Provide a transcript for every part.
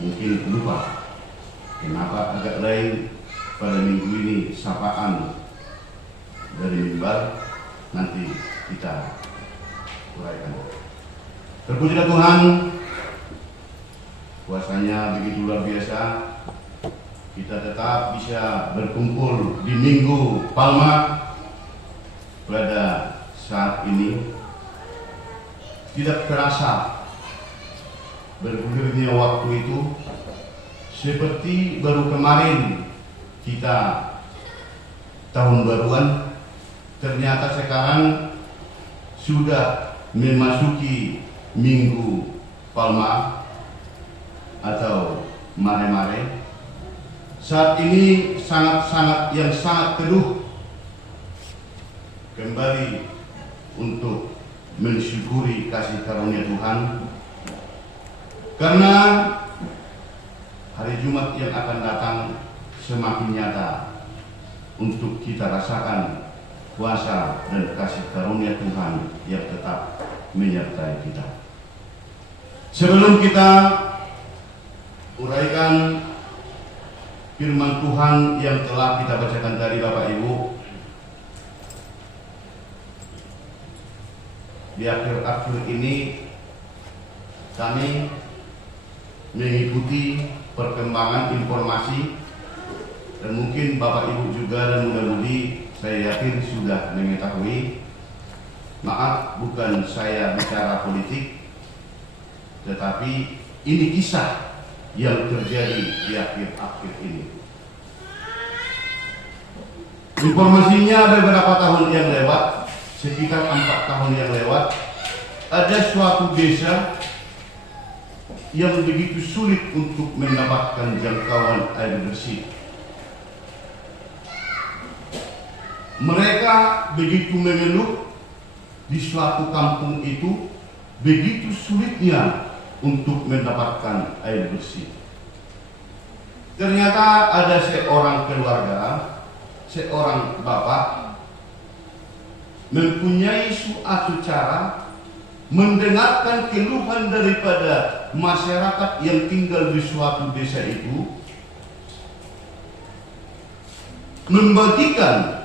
mungkin lupa kenapa agak lain pada minggu ini sapaan dari mimbar, nanti kita uraikan. Terpujilah Tuhan, kuasanya begitu luar biasa. Kita tetap bisa berkumpul di Minggu Palma pada saat ini. Tidak terasa bergulirnya waktu itu, seperti baru kemarin kita tahun baruan, ternyata sekarang sudah memasuki Minggu Palma atau Mare-Mare. Saat ini sangat teduh kembali untuk mensyukuri kasih karunia Tuhan, karena hari Jumat yang akan datang semakin nyata untuk kita rasakan kuasa dan kasih karunia Tuhan yang tetap menyertai kita. Sebelum kita uraikan firman Tuhan yang telah kita bacakan tadi Bapak Ibu, di akhir-akhir ini kami mengikuti perkembangan informasi, dan mungkin Bapak Ibu juga dan Bunda-Budi saya yakin sudah mengetahui. Maaf, bukan saya bicara politik, tetapi ini kisah yang terjadi di akhir-akhir ini. Informasinya beberapa tahun yang lewat, sekitar 4 tahun yang lewat, ada suatu desa yang begitu sulit untuk mendapatkan jangkauan air bersih. Mereka begitu mengeluh di suatu kampung itu begitu sulitnya untuk mendapatkan air bersih. Ternyata ada seorang keluarga, seorang bapak mempunyai suatu cara mendengarkan keluhan daripada masyarakat yang tinggal di suatu desa itu, membagikan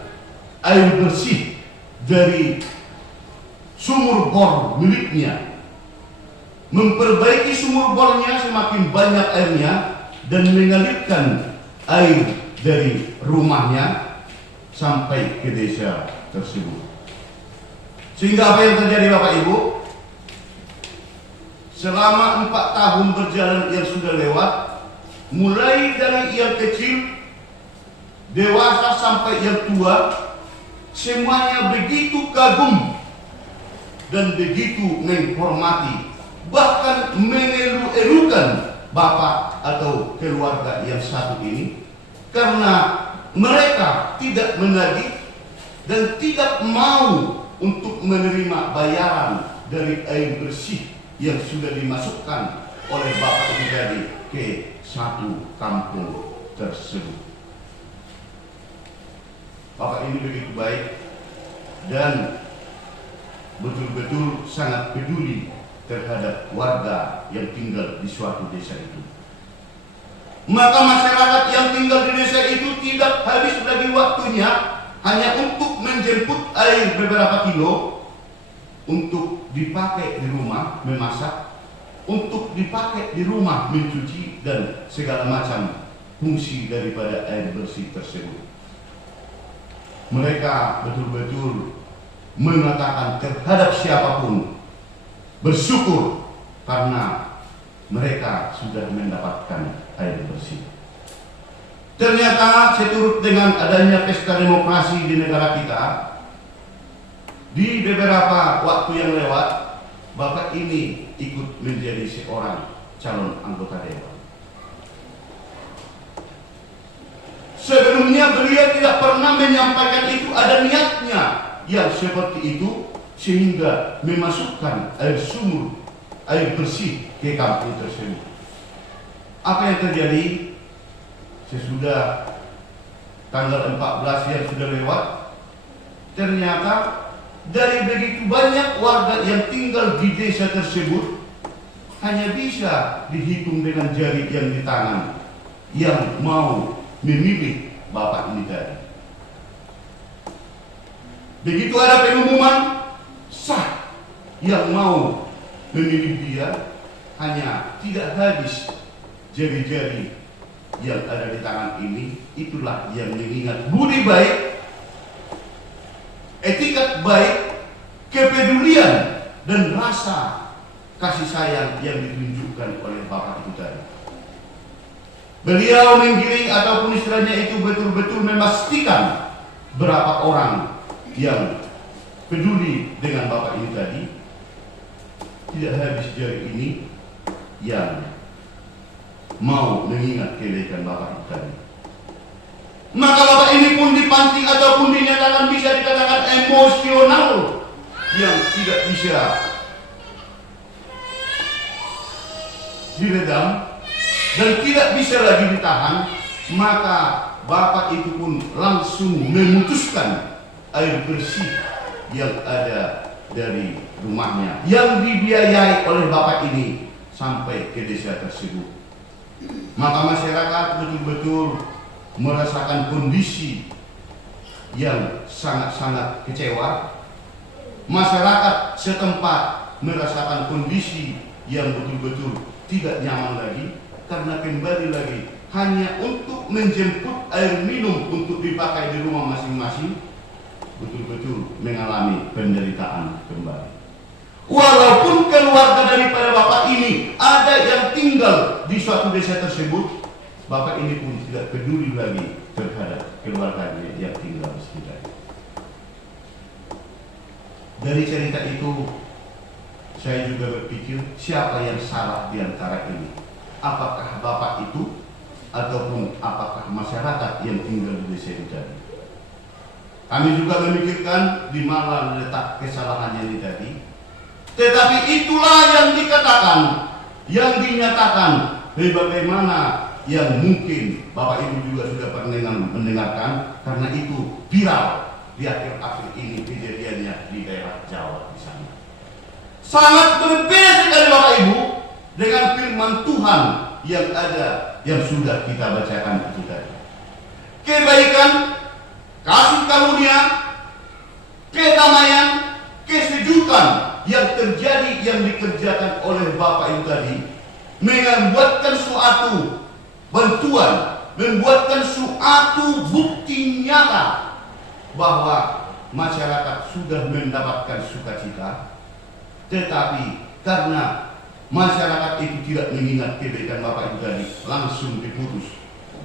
air bersih dari sumur bor miliknya, memperbaiki sumur bornya semakin banyak airnya, dan mengalirkan air dari rumahnya sampai ke desa tersebut. Sehingga apa yang terjadi Bapak Ibu? Selama 4 tahun berjalan yang sudah lewat, mulai dari yang kecil, dewasa sampai yang tua, semuanya begitu kagum dan begitu menghormati, bahkan mengeluh-elukan bapak atau keluarga yang satu ini, karena mereka tidak menagih dan tidak mau untuk menerima bayaran dari air bersih yang sudah dimasukkan oleh bapak pribadi ke satu kampung tersebut. Bapak ini begitu baik dan betul-betul sangat peduli terhadap warga yang tinggal di suatu desa itu. Maka masyarakat yang tinggal di desa itu tidak habis lagi waktunya hanya untuk menjemput air beberapa kilo untuk dipakai di rumah memasak, untuk dipakai di rumah mencuci, dan segala macam fungsi daripada air bersih tersebut. Mereka betul-betul mengatakan terhadap siapapun bersyukur karena mereka sudah mendapatkan air bersih. Ternyata seturut dengan adanya pesta demokrasi di negara kita, di beberapa waktu yang lewat, Bapak ini ikut menjadi seorang calon anggota dewan. Sebelumnya beliau tidak pernah menyampaikan itu ada niatnya yang seperti itu, sehingga memasukkan air sumur, air bersih ke kampung tersebut. Apa yang terjadi? Sesudah tanggal 14 yang sudah lewat, ternyata dari begitu banyak warga yang tinggal di desa tersebut, hanya bisa dihitung dengan jari yang di tangan yang mau memilih Bapak ini tadi. Begitu ada pengumuman sah yang mau memilih dia, hanya tidak habis jari-jari yang ada di tangan ini. Itulah yang mengingat budi baik, etikat baik, kepedulian dan rasa kasih sayang yang ditunjukkan oleh Bapak itu tadi. Beliau menggiring ataupun istilahnya itu betul-betul memastikan berapa orang yang peduli dengan Bapak ini tadi. Tidak habis jari ini yang mau mengingat kebaikan Bapak itu tadi. Maka Bapak ini pun dipancing ataupun dinyatakan bisa dikatakan emosional yang tidak bisa diredam dan tidak bisa lagi ditahan. Maka Bapak itu pun langsung memutuskan air bersih yang ada dari rumahnya yang dibiayai oleh Bapak ini sampai ke desa tersebut. Maka masyarakat betul-betul merasakan kondisi yang sangat-sangat kecewa. Masyarakat setempat merasakan kondisi yang betul-betul tidak nyaman lagi, karena kembali lagi hanya untuk menjemput air minum untuk dipakai di rumah masing-masing, betul-betul mengalami penderitaan kembali. Walaupun keluarga daripada Bapak ini ada yang tinggal di suatu desa tersebut, Bapak ini pun tidak peduli lagi terhadap keluarganya yang tinggal di sekitar. Dari cerita itu, saya juga berpikir siapa yang salah di antara ini? Apakah Bapak itu ataupun apakah masyarakat yang tinggal di desa itu tadi? Kami juga memikirkan di mana letak kesalahannya ini tadi. Tetapi itulah yang dikatakan, yang dinyatakan, bagaimana yang mungkin Bapak Ibu juga sudah pernah mendengarkan, karena itu viral di akhir-akhir ini kejadiannya di daerah Jawa di sana. Sangat berbeda sekali Bapak Ibu dengan firman Tuhan yang ada, yang sudah kita bacakan itu tadi. Kebaikan, kasih karunia, kedamaian, kesejukan yang terjadi, yang dikerjakan oleh Bapak itu tadi, membuatkan suatu bantuan, membuatkan suatu bukti nyata bahwa masyarakat sudah mendapatkan sukacita. Tetapi karena masyarakat itu tidak mengingat kebaikan Bapak itu tadi, langsung diputus.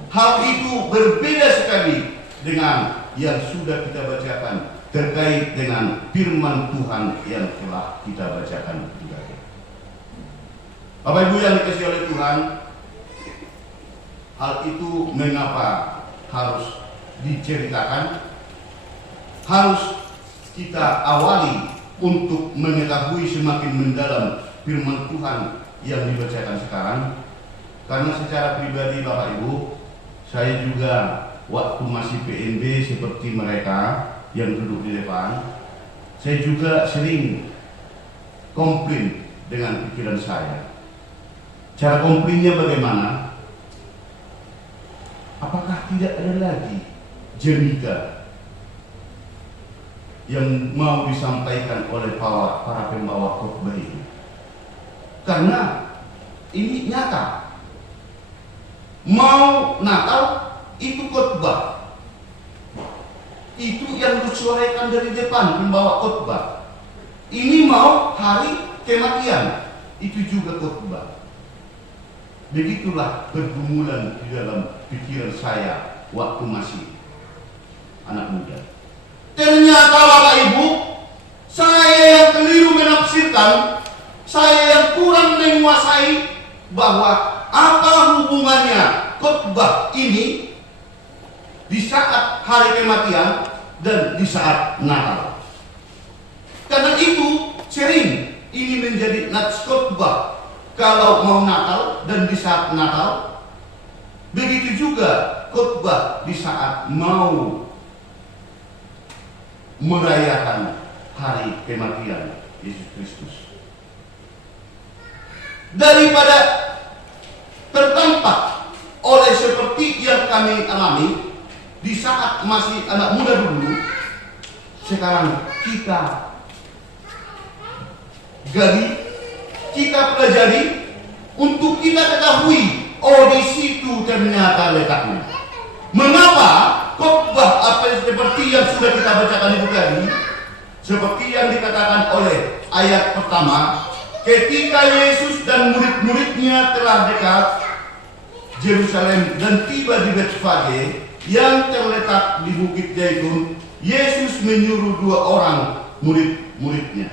Hal itu berbeda sekali dengan yang sudah kita bacakan terkait dengan firman Tuhan yang telah kita bacakan juga. Bapak Ibu yang dikasihi oleh Tuhan, hal itu mengapa harus diceritakan, harus kita awali untuk mengetahui semakin mendalam firman Tuhan yang dibacakan sekarang. Karena secara pribadi Bapak Ibu, saya juga waktu masih PNB seperti mereka yang duduk di depan, saya juga sering komplain dengan pikiran saya. Cara komplainnya bagaimana? Apakah tidak ada lagi jemika yang mau disampaikan oleh para pembawa khotbah ini? Karena ini nyata. Mau Natal itu khotbah. Itu yang disuarakan dari depan pembawa khotbah. Ini mau hari kematian, itu juga khotbah. Begitulah pergumulan di dalam pikiran saya waktu masih anak muda. Ternyata Bapak Ibu, saya yang keliru menafsirkan, saya yang kurang menguasai bahwa apa hubungannya khotbah ini di saat hari kematian dan di saat Natal. Karena itu sering ini menjadi nats khotbah kalau mau Natal dan di saat Natal. Begitu juga khotbah di saat mau merayakan hari kematian Yesus Kristus. daripada terdampak oleh seperti yang kami alami di saat masih anak muda dulu. Sekarang kita gali, kita pelajari untuk kita ketahui, oh di situ ternyata letaknya. Mengapa khotbah apa seperti yang sudah kita bacakan itu tadi, seperti yang dikatakan oleh ayat pertama, ketika Yesus dan murid-muridnya telah dekat Yerusalem dan tiba di Betfage yang terletak di Bukit Zaitun, Yesus menyuruh 2 orang murid-muridnya.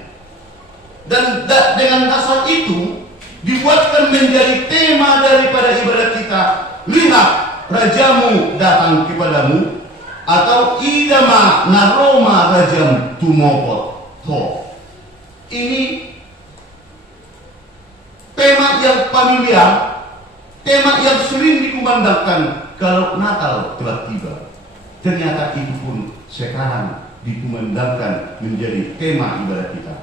Dan dengan dasar itu dibuatkan menjadi tema daripada ibadat kita. Lihat, rajamu datang kepadamu, atau idama naroma rajam tumopot. Ini tema yang familiar, tema yang sering dikumandangkan kalau Natal telah tiba. Ternyata itu pun sekarang dikumandangkan menjadi tema ibadat kita.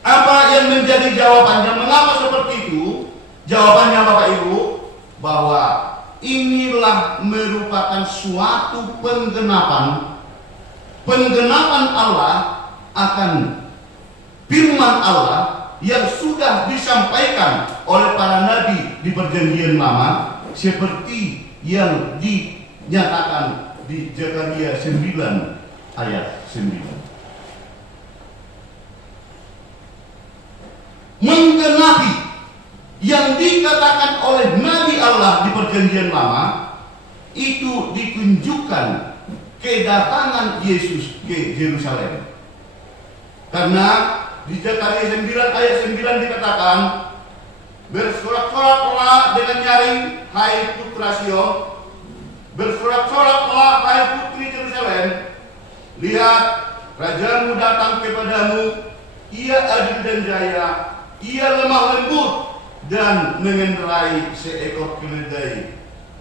Apa yang menjadi jawabannya? Mengapa seperti itu? Jawabannya Bapak Ibu, bahwa inilah merupakan suatu penggenapan Allah akan firman Allah yang sudah disampaikan oleh para nabi di Perjanjian Lama, seperti yang dinyatakan di Zakaria 9 ayat 9. Menggenapi yang dikatakan oleh Nabi Allah di Perjanjian Lama, itu ditunjukkan kedatangan Yesus ke Yerusalem. Karena di Zakaria 9 ayat 9 dikatakan, bersorak-soraklah dengan nyaring, hai putra Sion, bersorak-soraklah hai putri Yerusalem. Lihat, rajamu datang kepadamu, ia adil dan jaya, ia lemah lembut dan mengendarai seekor keledai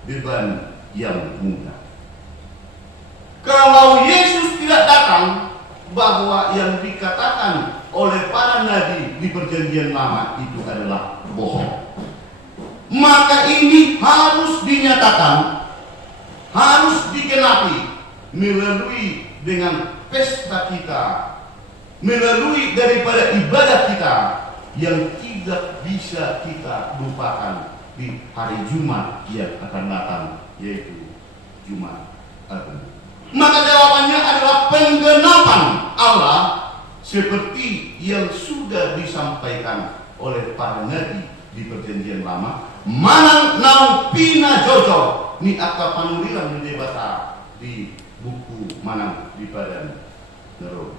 beban yang mudah. Kalau Yesus tidak datang, bahwa yang dikatakan oleh para nabi di Perjanjian Lama itu adalah bohong. Maka ini harus dinyatakan, harus digenapi melalui dengan pesta kita, melalui daripada ibadat kita yang tidak bisa kita lupakan di hari Jumat yang akan datang, yaitu Jumat Agung. Maka jawabannya adalah penggenapan Allah seperti yang sudah disampaikan oleh para nabi di Perjanjian Lama. Manang naung pina jojo ni akka panuliran di bahasa di buku Manang di Padan Nero.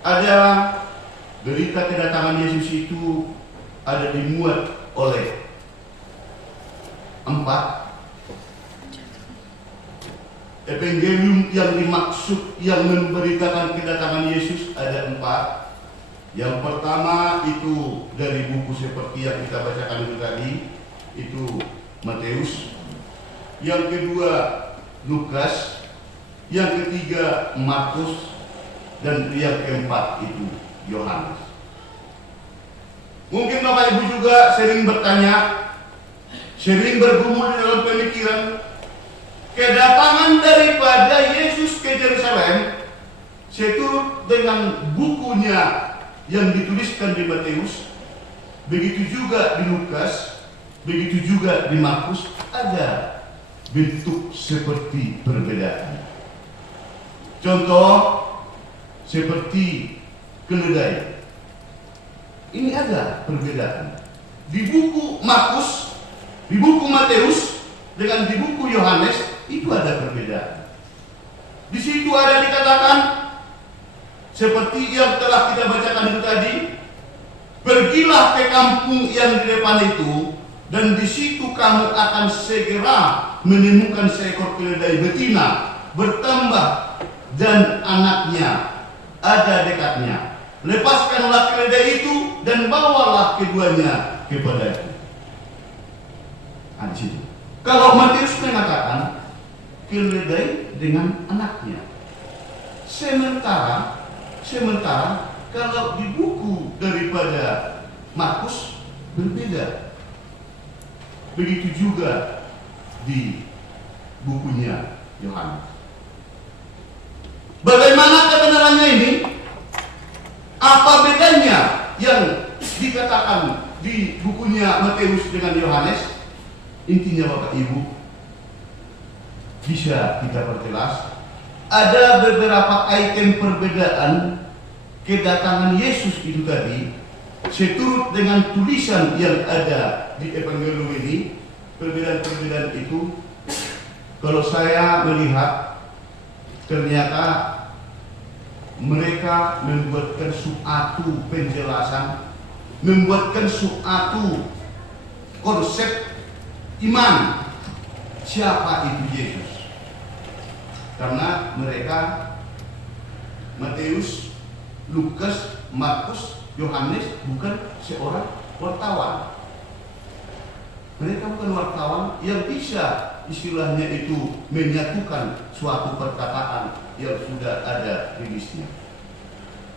Ada berita kedatangan Yesus itu ada dimuat oleh 4 evangelium yang dimaksud yang memberitakan kedatangan Yesus. Ada 4. Yang pertama itu dari buku seperti yang kita bacakan itu tadi, itu Matius. Yang kedua Lukas. Yang ketiga Markus. Dan yang keempat itu Yohanes. Mungkin Bapak Ibu juga sering bertanya, sering bergumul di dalam pemikiran, kedatangan daripada Yesus ke Yerusalem seturut dengan bukunya yang dituliskan di Matius, begitu juga di Lukas, begitu juga di Markus, ada bentuk seperti perbedaan. Contoh seperti keledai, ini ada perbedaan. Di buku Markus, di buku Matius dengan di buku Yohanes itu ada perbedaan. Di situ ada dikatakan seperti yang telah kita bacakan itu tadi, pergilah ke kampung yang di depan itu, dan di situ kamu akan segera menemukan seekor keledai betina bertambah dan anaknya ada dekatnya. Lepaskanlah keledai itu dan bawalah keduanya kepadaku. Anjir. Kalau Matius mengatakan keledai dengan anaknya, sementara kalau di buku daripada Markus berbeda. Begitu juga di bukunya Yohanes. Bagaimana kebenarannya ini? Apa bedanya yang dikatakan di bukunya Matius dengan Yohanes? Intinya Bapak Ibu, bisa kita perjelas. Ada beberapa item perbedaan kedatangan Yesus itu tadi, seturut dengan tulisan yang ada di Evangelium ini. Perbedaan-perbedaan itu, kalau saya melihat, ternyata mereka membuatkan suatu penjelasan, membuatkan suatu konsep iman siapa itu Yesus. Karena mereka, Matius, Lukas, Markus, Yohanes bukan seorang wartawan. Mereka bukan wartawan yang bisa istilahnya itu menyatukan suatu perkataan yang sudah ada rilisnya.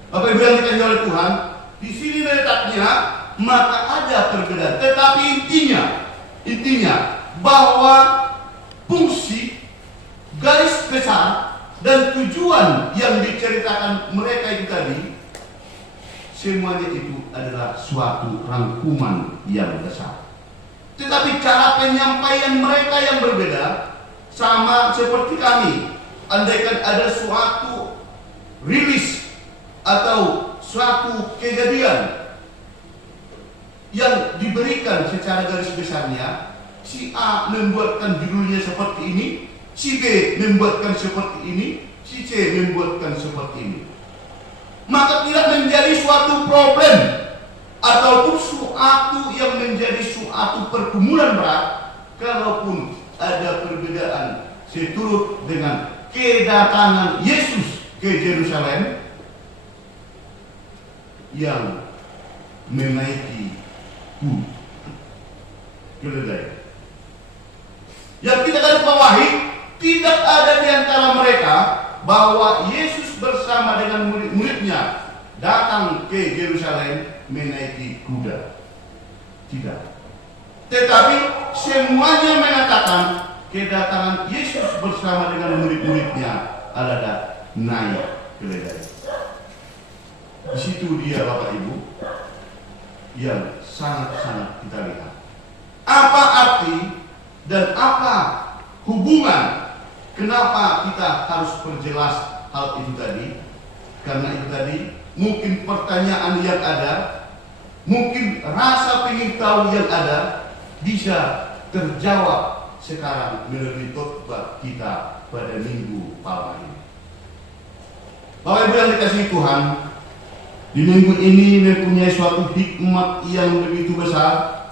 Apa yang bilang dikasih oleh Tuhan, di sini letaknya, maka ada perbedaan. Tetapi intinya bahwa fungsi, garis besar dan tujuan yang diceritakan mereka itu tadi, semuanya itu adalah suatu rangkuman yang besar. Tetapi cara penyampaian mereka yang berbeda, sama seperti kami. Andaikan ada suatu rilis atau suatu kejadian yang diberikan secara garis besarnya, si A membuatkan judulnya seperti ini, si B membuatkan seperti ini, si C membuatkan seperti ini. Maka tidak menjadi suatu problem ataupun suatu yang menjadi suatu pergumulan berat, kalaupun ada perbedaan seturut dengan kedatangan Yesus ke Yerusalem yang menaiki keledai. Yang kita garis bawahi, tidak ada di antara mereka bahwa Yesus bersama dengan murid-muridnya datang ke Yerusalem menaiki kuda. Tidak. Tetapi semuanya mengatakan kedatangan Yesus bersama dengan murid-muridnya adalah naik keledai. Di situ dia Bapak Ibu yang sangat-sangat kita lihat. Apa arti dan apa hubungan kenapa kita harus perjelas hal itu tadi? Karena itu tadi mungkin pertanyaan yang ada, mungkin rasa ingin tahu yang ada bisa terjawab sekarang melalui khotbah kita pada Minggu Palma ini. Bapak Ibu yang dikasihi Tuhan, di minggu ini mempunyai suatu hikmat yang begitu besar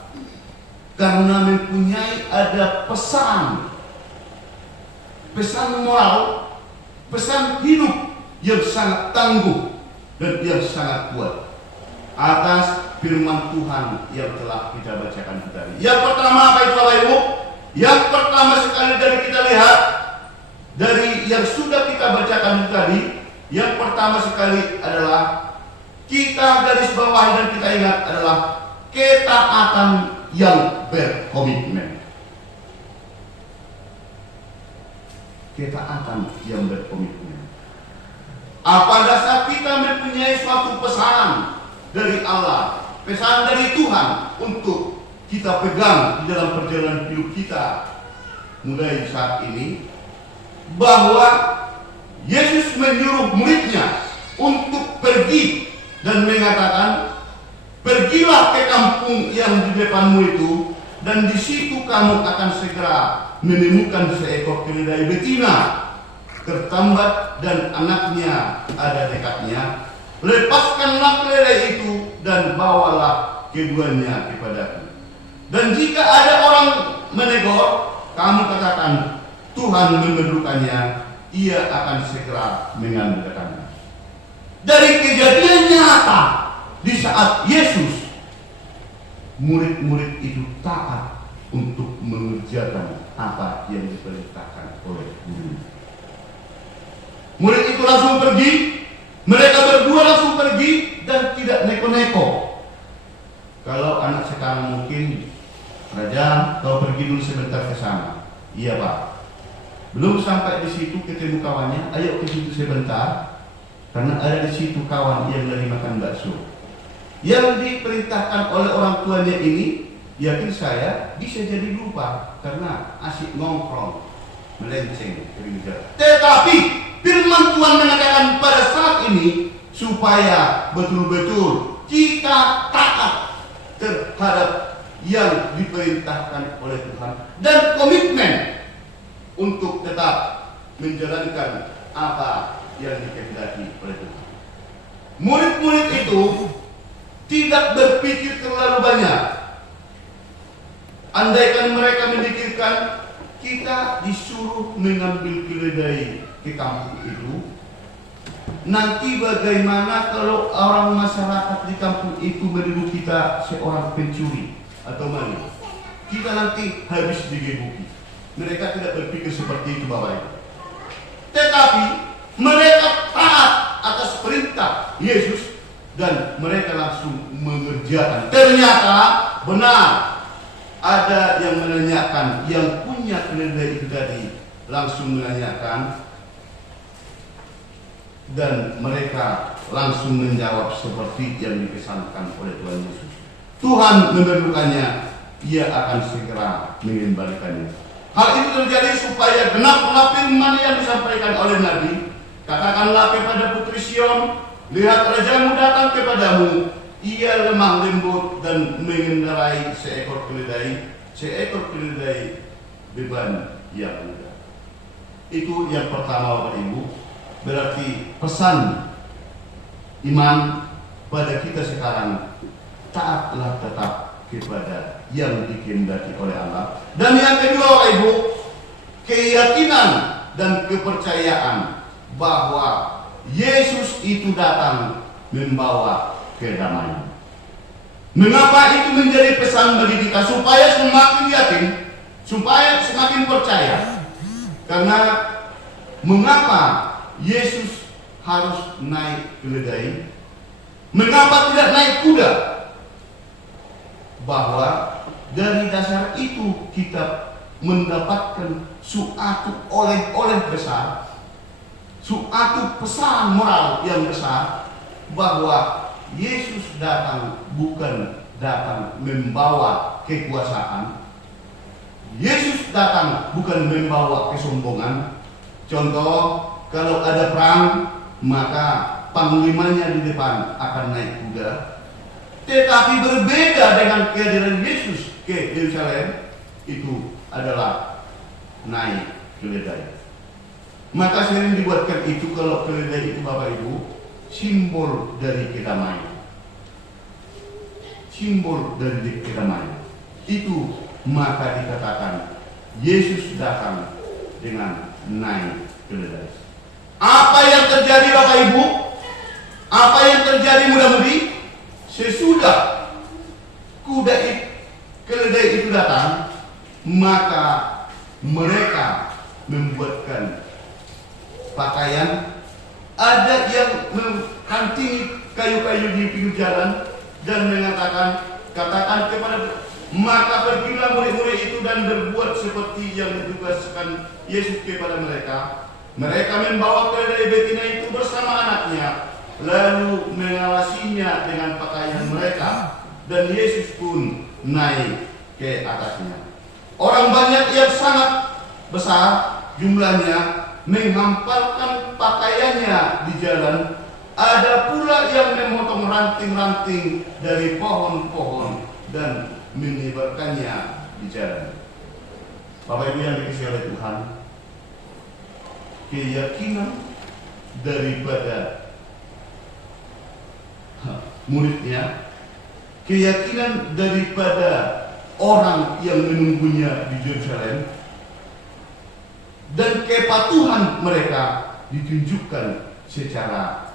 karena mempunyai ada pesan moral, pesan hidup yang sangat tangguh dan yang sangat kuat atas firman Tuhan yang telah kita bacakan tadi. Yang pertama apa itu Bapak Ibu? Yang pertama sekali dari kita lihat dari yang sudah kita bacakan tadi, yang pertama sekali adalah kita garis bawah dan kita ingat adalah ketaatan yang berkomitmen. Ketaatan yang berkomitmen. Apa dasar kita mempunyai suatu pesan dari Allah, pesan dari Tuhan untuk kita pegang di dalam perjalanan hidup kita mulai saat ini, bahwa Yesus menyuruh muridnya untuk pergi dan mengatakan, pergilah ke kampung yang di depanmu itu, dan di situ kamu akan segera menemukan seekor keledai betina tertambat dan anaknya ada dekatnya. Lepaskanlah keledai itu dan bawalah keduanya kepadaku. Dan jika ada orang menegur, kamu katakan, Tuhan memerlukannya, ia akan segera mengambilkannya. Dari kejadian nyata di saat Yesus, murid-murid itu taat untuk mengerjakan apa yang diperintahkan oleh guru. Murid itu langsung pergi, mereka berdua langsung pergi dan tidak neko-neko. Kalau anak sekarang mungkin, Raja, kau pergi dulu sebentar ke sana. Iya Pak. Belum sampai di situ ketemu kawannya, ayo ke situ sebentar, karena ada di situ kawan yang lagi makan bakso. Yang diperintahkan oleh orang tuanya ini, yakin saya bisa jadi lupa karena asik nongkrong, melenceng. Tetapi firman Tuhan mengatakan pada saat ini supaya betul-betul kita taat terhadap yang diperintahkan oleh Tuhan dan komitmen untuk tetap menjalankan apa yang dikehendaki oleh Tuhan. Murid-murid itu tidak berpikir terlalu banyak. Andaikan mereka memikirkan kita disuruh mengambil keledai ke kampung itu, nanti bagaimana kalau orang masyarakat di kampung itu menuduh kita seorang pencuri atau maling? Kita nanti habis digebuki. Mereka tidak berpikir seperti itu Bapak Ibu. Tetapi mereka taat atas perintah Yesus dan mereka langsung mengerjakan. Ternyata benar ada yang menanyakan, yang punya keledai itu tadi langsung menanyakan, dan mereka langsung menjawab seperti yang dipesankan oleh Tuhan Yesus. Tuhan memerlukannya, ia akan segera mengembalikannya. Hal itu terjadi supaya genap firman yang disampaikan oleh Nabi. Katakanlah kepada putri Sion, lihat rajamu datang kepadamu, ia lemah lembut dan mengendarai seekor keledai beban yang mudah. Itu yang pertama Bapak Ibu. Berarti pesan iman pada kita sekarang, taatlah tetap kepada yang dikehendaki oleh Allah. Dan yang kedua Bapak Ibu, keyakinan dan kepercayaan bahwa Yesus itu datang membawa kedamaian. Mengapa itu menjadi pesan bagi kita? Supaya semakin yakin, supaya semakin percaya. Karena mengapa Yesus harus naik keledai? Mengapa tidak naik kuda? Bahwa dari dasar itu kita mendapatkan suatu oleh-oleh besar, suatu pesan moral yang besar, bahwa Yesus datang bukan datang membawa kekuasaan. Yesus datang bukan membawa kesombongan. Contoh, kalau ada perang, maka panglimanya di depan akan naik kuda. Tetapi berbeda dengan kehadiran Yesus ke Yerusalem, itu adalah naik keledai. Maka sering dibuatkan itu, kalau keledai itu Bapak Ibu, simbol dari kedamaian. Simbol dari kedamaian. Itu maka dikatakan Yesus datang dengan naik keledai. Apa yang terjadi Bapak Ibu? Apa yang terjadi mudah-mudi? Sesudah keledai itu datang, maka mereka membuatkan pakaian. Ada yang mengkantingi kayu-kayu di pinggir jalan dan mengatakan, katakan kepada, maka pergilah murid-murid itu dan berbuat seperti yang ditugaskan Yesus kepada mereka. Mereka membawa keledai betina itu bersama anaknya, lalu mengawasinya dengan pakaian mereka, dan Yesus pun naik ke atasnya. Orang banyak yang sangat besar jumlahnya menghampalkan pakaiannya di jalan. Ada pula yang memotong ranting-ranting dari pohon-pohon dan menyebarkannya di jalan. Bapak Ibu yang dikasihi oleh Tuhan, keyakinan daripada muridnya, keyakinan daripada orang yang menunggunya di Yerusalem, dan kepatuhan mereka ditunjukkan secara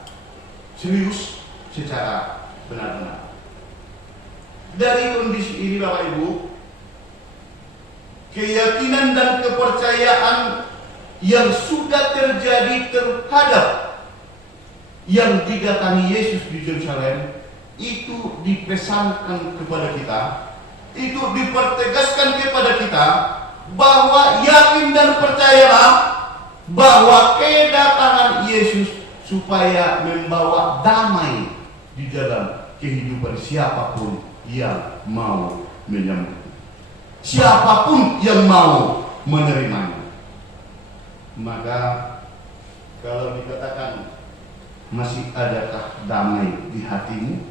serius, secara benar-benar. Dari kondisi ini Bapak Ibu, keyakinan dan kepercayaan yang sudah terjadi terhadap yang didatangi Yesus di Yerusalem itu dipesankan kepada kita itu dipertegaskan kepada kita bahwa yakin dan percayalah bahwa kedatangan Yesus supaya membawa damai di dalam kehidupan siapapun yang mau menyambut, siapapun yang mau menerimanya. Maka kalau dikatakan masih adakah damai di hatimu,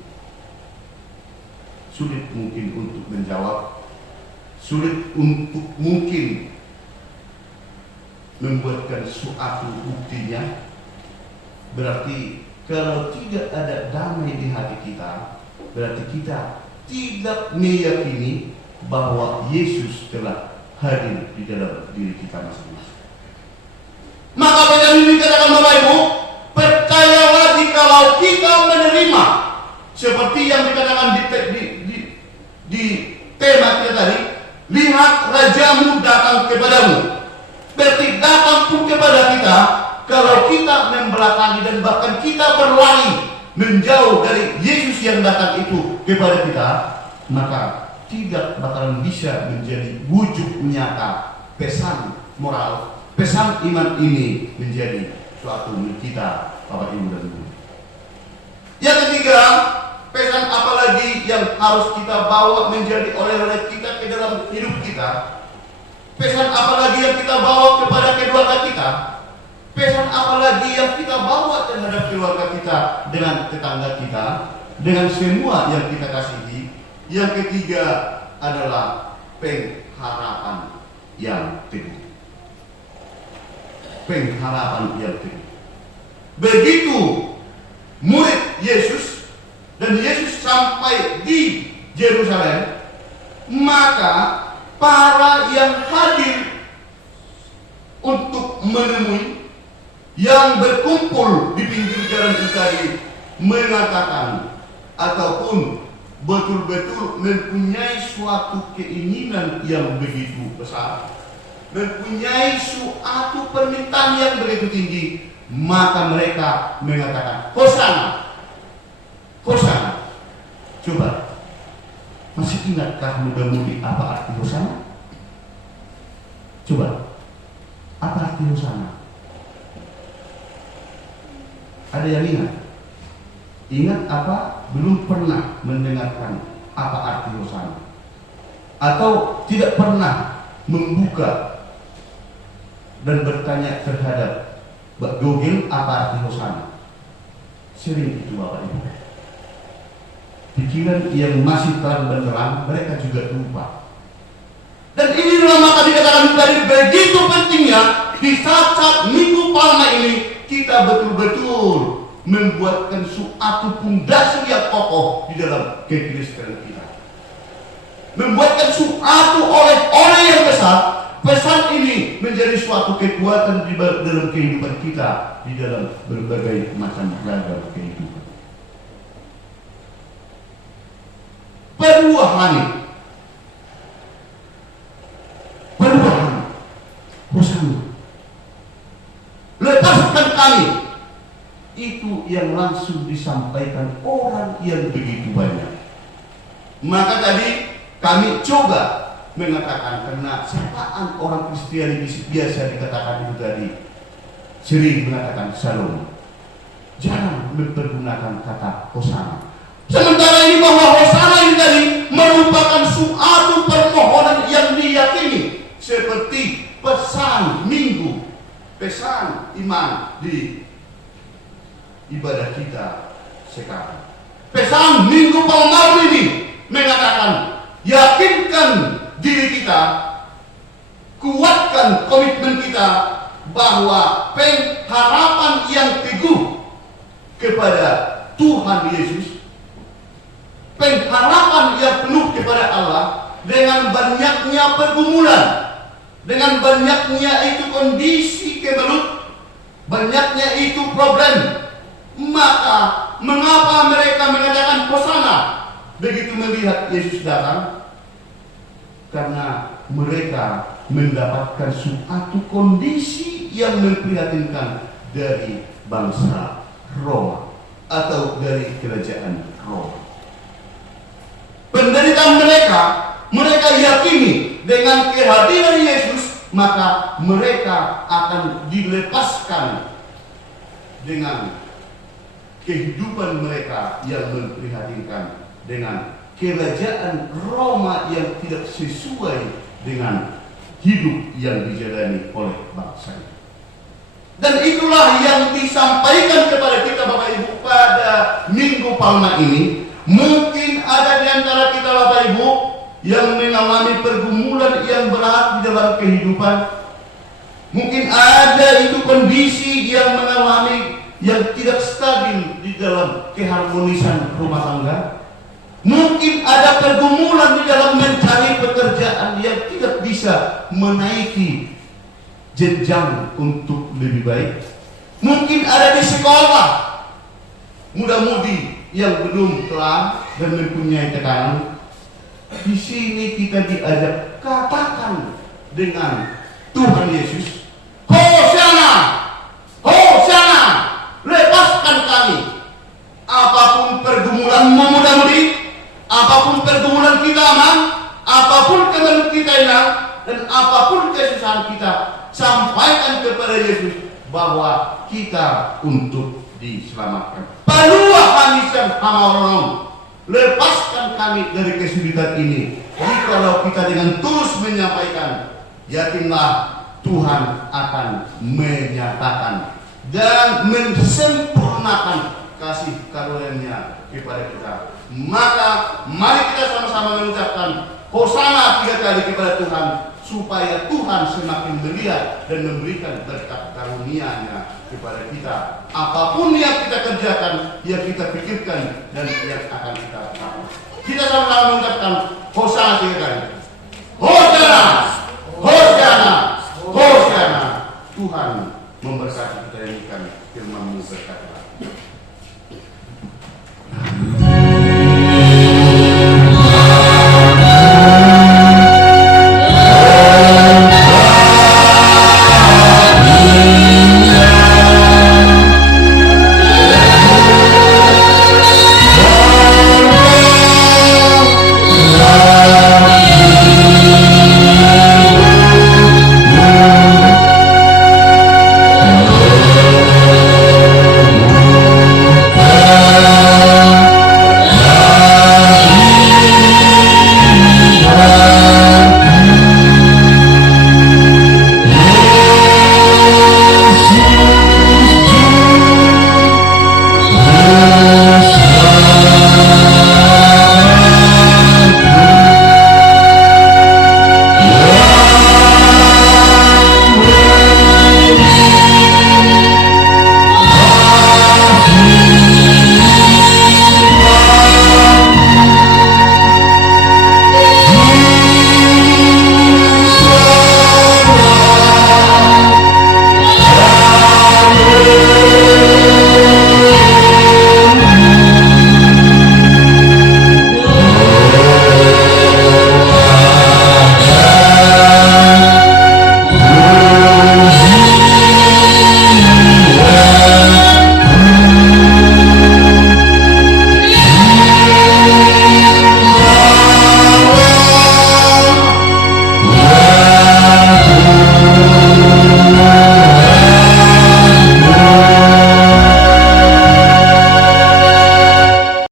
sulit mungkin untuk menjawab, sulit untuk mungkin membuatkan suatu buktinya. Berarti kalau tidak ada damai di hati kita, berarti kita tidak meyakini bahwa Yesus telah hadir di dalam diri kita masing-masing. Maka Benyamin dikatakan Bapak Ibu, percayalah jikalau kita menerima seperti yang dikatakan di tema kita tadi, lihat rajamu datang kepadamu. Berarti datang pun kepada kita. Kalau kita membelakangi dan bahkan kita berlari menjauh dari Yesus yang datang itu kepada kita, maka tidak bakalan bisa menjadi wujud nyata pesan moral, pesan iman ini menjadi suatu milik kita, Bapak Ibu dan Ibu. Yang ketiga, pesan apalagi yang harus kita bawa menjadi oleh-oleh kita ke dalam hidup kita? Pesan apalagi yang kita bawa kepada keluarga kita? Pesan apalagi yang kita bawa terhadap keluarga kita, dengan tetangga kita, dengan semua yang kita kasihi? Yang ketiga adalah pengharapan yang teguh. Pengharapan yang teguh. Begitu murid Yesus dan Yesus sampai di Yerusalem, maka para yang hadir untuk menemui, yang berkumpul di pinggir jalan itu tadi, mengatakan ataupun betul-betul mempunyai suatu keinginan yang begitu besar, mempunyai suatu permintaan yang begitu tinggi, maka mereka mengatakan Hosana, Hosana. Coba, masih ingatkah muda-mudi apa arti Hosana? Coba, apa arti Hosana? Ada yang ingat? Ingat apa? Belum pernah mendengarkan apa arti Hosana? Atau tidak pernah membuka dan bertanya terhadap Google apa arti Hosana? Sering itu Bapak Ibu. Pikiran yang masih terang benderang, mereka juga lupa. Dan inilah maka dikatakan tadi, begitu pentingnya di saat-saat Minggu Palma ini kita betul-betul membuatkan suatu pondasi yang kokoh di dalam kekristenan kita. Membuatkan suatu oleh-oleh yang besar. Pesan ini menjadi suatu kekuatan di dalam kehidupan kita, di dalam berbagai macam ragam kehidupan. Perubahan, Hosana, lepaskan kami. Itu yang langsung disampaikan orang yang begitu banyak. Maka tadi kami coba mengatakan, karena sapaan orang Kristiani biasa dikatakan itu tadi, sering mengatakan Shalom, jarang mempergunakan kata Hosana. Sementara ini bahwa Hosana ini tadi merupakan suatu permohonan yang diyakini seperti pesan Minggu, pesan iman di ibadah kita sekarang. Pesan Minggu Palma ini mengatakan, yakinkan diri kita, kuatkan komitmen kita bahwa pengharapan yang teguh kepada Tuhan Yesus, pengharapan yang penuh kepada Allah, dengan banyaknya pergumulan, dengan banyaknya itu kondisi kemelut, banyaknya itu problem, maka mengapa mereka mengatakan Hosana begitu melihat Yesus datang? Karena mereka mendapatkan suatu kondisi yang memprihatinkan dari bangsa Roma atau dari kerajaan Roma. Penderitaan mereka ini dengan kehadiran Yesus, maka mereka akan dilepaskan dengan kehidupan mereka yang memprihatinkan, dengan kerajaan Roma yang tidak sesuai dengan hidup yang dijalani oleh bangsa ini. Dan itulah yang disampaikan kepada kita Bapak Ibu pada Minggu Palma ini. Mungkin ada di antara kita Bapak Ibu yang mengalami pergumulan yang berat di dalam kehidupan. Mungkin ada itu kondisi yang mengalami yang tidak stabil di dalam keharmonisan rumah tangga. Mungkin ada pergumulan di dalam mencari pekerjaan yang tidak bisa menaiki jenjang untuk lebih baik. Mungkin ada di sekolah muda-mudi yang belum kelar dan mempunyai tekanan. Di sini kita diajak katakan dengan Tuhan Yesus, Hosana, Hosana, lepaskan kami. Apapun pergumulan muda-mudi, apapun pergumulan kita aman, apapun kemelut kita hilang, dan apapun kesusahan kita, sampaikan kepada Yesus bahwa kita untuk diselamatkan. Palua hamisan hamaronom, lepaskan kami dari kesulitan ini. Jikalau kita dengan tulus menyampaikan, yakinlah Tuhan akan menyatakan dan mensempurnakan kasih karunia kepada kita. Maka mari kita sama-sama mengucapkan Hosana 3 kali kepada Tuhan, supaya Tuhan semakin melihat dan memberikan berkat karunia-Nya kepada kita. Apapun yang kita kerjakan, yang kita pikirkan, dan yang akan kita lakukan. Kita sama-sama mengucapkan Hosana 3 kali. Hosana, Hosana, Hosana. Tuhan memberkati kita yang ikan firman-Mu berkata.